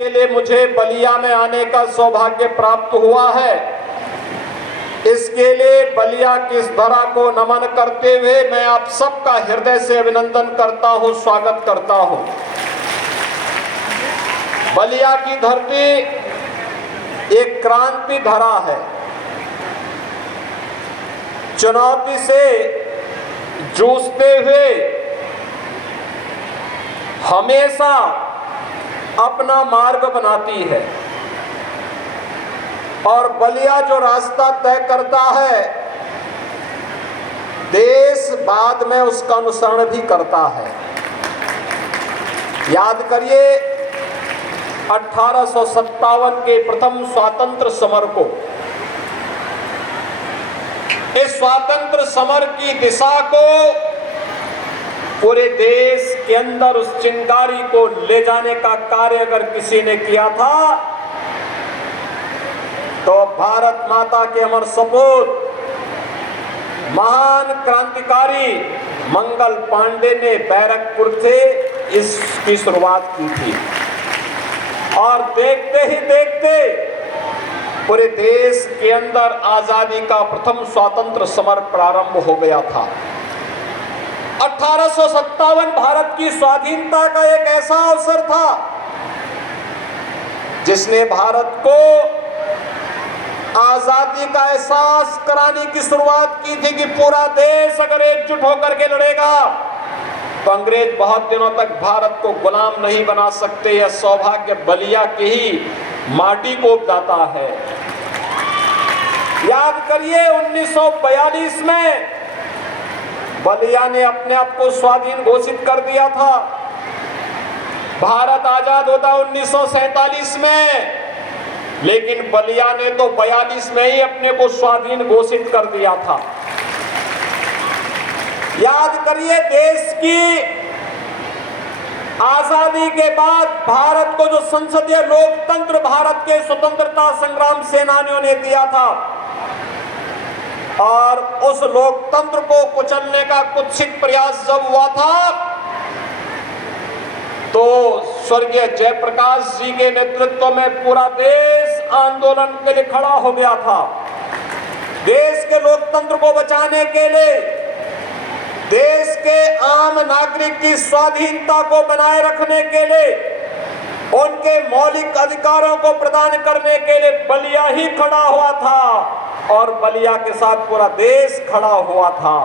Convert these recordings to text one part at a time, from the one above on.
के लिए मुझे बलिया में आने का सौभाग्य प्राप्त हुआ है। इसके लिए बलिया की इस धरा को नमन करते हुए मैं आप सबका हृदय से अभिनंदन करता हूं, स्वागत करता हूं। बलिया की धरती एक क्रांति धरा है। चुनौती से जूझते हुए हमेशा अपना मार्ग बनाती है और बलिया जो रास्ता तय करता है, देश बाद में उसका अनुसरण भी करता है। याद करिए 1857 के प्रथम स्वातंत्र समर को। इस स्वातंत्र समर की दिशा को पूरे देश के अंदर उस चिंगारी को ले जाने का कार्य अगर किसी ने किया था तो भारत माता के अमर सपूत महान क्रांतिकारी मंगल पांडे ने बैरकपुर से इसकी शुरुआत की थी और देखते ही देखते पूरे देश के अंदर आजादी का प्रथम स्वतंत्र समर प्रारंभ हो गया था। 1857 भारत की स्वाधीनता का एक ऐसा अवसर था जिसने भारत को आजादी का एहसास कराने की शुरुआत की थी कि पूरा देश अगर एकजुट होकर के लड़ेगा तो अंग्रेज बहुत दिनों तक भारत को गुलाम नहीं बना सकते। यह सौभाग्य बलिया की ही माटी को उपजाता है। याद करिए 1942 में बलिया ने अपने आप को स्वाधीन घोषित कर दिया था। भारत आजाद होता 1947 में, लेकिन बलिया ने तो 42 में ही अपने को स्वाधीन घोषित कर दिया था। याद करिए देश की आजादी के बाद भारत को जो संसदीय लोकतंत्र भारत के स्वतंत्रता संग्राम सेनानियों ने दिया था और उस लोकतंत्र को कुचलने का कुत्सित प्रयास जब हुआ था तो स्वर्गीय जयप्रकाश जी के नेतृत्व में पूरा देश आंदोलन के लिए खड़ा हो गया था। देश के लोकतंत्र को बचाने के लिए, देश के आम नागरिक की स्वाधीनता को बनाए रखने के लिए, उनके मौलिक अधिकारों को प्रदान करने के लिए बलिया ही खड़ा हुआ था और बलिया के साथ पूरा देश खड़ा हुआ था।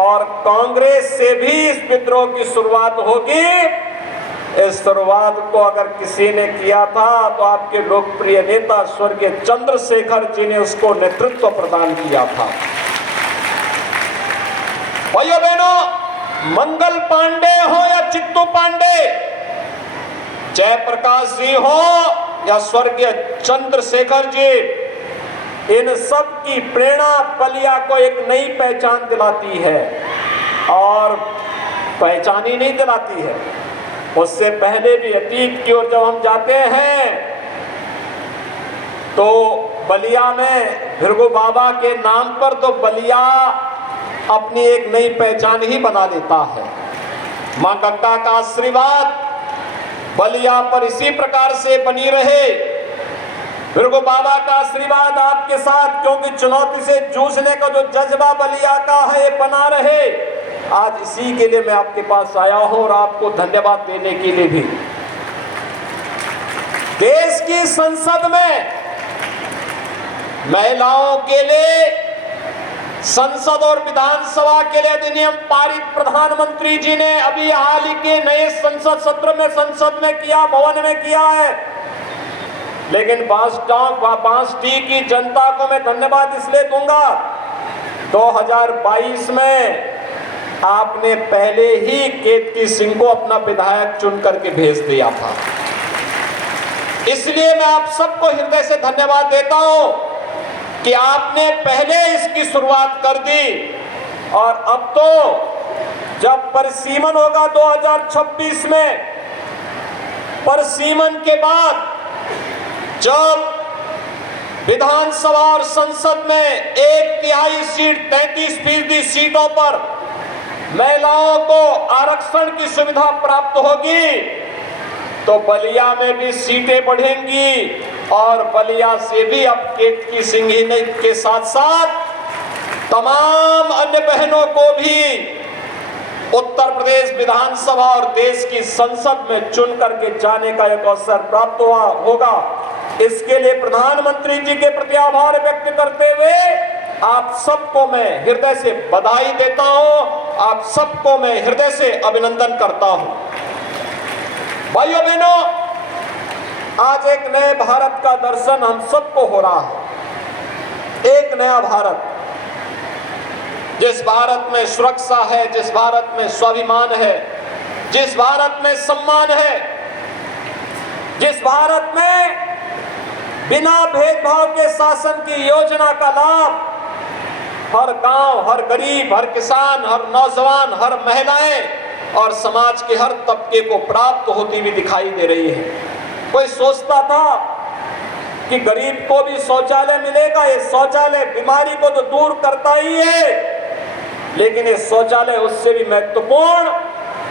और कांग्रेस से भी इस विद्रोह की शुरुआत होगी। इस शुरुआत को अगर किसी ने किया था तो आपके लोकप्रिय नेता स्वर्गीय चंद्रशेखर जी ने उसको नेतृत्व प्रदान किया था। भाइयों बहनों, मंगल पांडे हो या चित्तू पांडे, जयप्रकाश जी हो या स्वर्गीय चंद्रशेखर जी, इन सब की प्रेरणा बलिया को एक नई पहचान दिलाती है और पहचान ही नहीं दिलाती है, उससे पहले भी अतीत की ओर जब हम जाते हैं तो बलिया में भृगु बाबा के नाम पर तो बलिया अपनी एक नई पहचान ही बना लेता है। मां गंगा का आशीर्वाद बलिया पर इसी प्रकार से बनी रहे। भृगु बाबा का आशीर्वाद आपके साथ, क्योंकि चुनौती से जूझने का जो जज्बा बलिया का है ये बना रहे। आज इसी के लिए मैं आपके पास आया हूं और आपको धन्यवाद देने के लिए भी। देश की संसद में महिलाओं के लिए संसद और विधानसभा के लिए अधिनियम पारित प्रधानमंत्री जी ने अभी हाल ही के नए संसद सत्र में संसद में किया, भवन में किया है। लेकिन बांसटी की जनता को मैं धन्यवाद इसलिए दूंगा, 2022 में आपने पहले ही केतकी सिंह को अपना विधायक चुन करके भेज दिया था। इसलिए मैं आप सबको हृदय से धन्यवाद देता हूं कि आपने पहले इसकी शुरुआत कर दी और अब तो जब परिसीमन होगा 2026 में, परिसीमन के बाद जब विधानसभा और संसद में 1/3 सीट 33% सीटों पर महिलाओं को आरक्षण की सुविधा प्राप्त होगी तो बलिया में भी सीटें बढ़ेंगी और बलिया से भी अब केतकी सिंघी के साथ साथ तमाम अन्य बहनों को भी उत्तर प्रदेश विधानसभा और देश की संसद में चुन करके जाने का एक अवसर प्राप्त होगा। इसके लिए प्रधानमंत्री जी के प्रति आभार व्यक्त करते हुए आप सबको मैं हृदय से बधाई देता हूं, आप सबको मैं हृदय से अभिनंदन करता हूं। भाइयों बहनों, आज एक नए भारत का दर्शन हम सबको हो रहा है। एक नया भारत, जिस भारत में सुरक्षा है, जिस भारत में स्वाभिमान है, जिस भारत में सम्मान है, जिस भारत में बिना भेदभाव के शासन की योजना का लाभ हर गांव, हर गरीब, हर किसान, हर नौजवान, हर महिलाएं और समाज के हर तबके को प्राप्त होती हुई दिखाई दे रही है। कोई सोचता था कि गरीब को भी शौचालय मिलेगा, ये शौचालय बीमारी को तो दूर करता ही है, लेकिन ये शौचालय उससे भी महत्वपूर्ण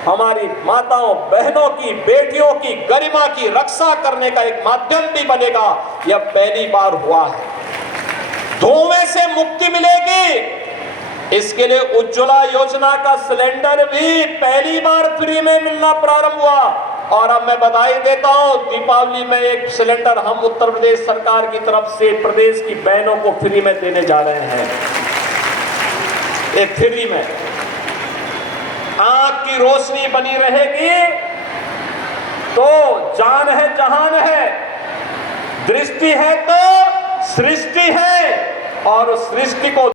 हमारी माताओं, बहनों की, बेटियों की गरिमा की रक्षा करने का एक माध्यम भी बनेगा। यह पहली बार हुआ है। धुएं से मुक्ति मिलेगी, इसके लिए उज्ज्वला योजना का सिलेंडर भी पहली बार फ्री में मिलना प्रारंभ हुआ। और अब मैं बधाई देता हूं, दीपावली में एक सिलेंडर हम उत्तर प्रदेश सरकार की तरफ से प्रदेश की बहनों को फ्री में देने जा रहे हैं। एक फ्री में आंख की रोशनी बनी रहेगी तो जान है जहान है, दृष्टि है तो सृष्टि है, और उस सृष्टि को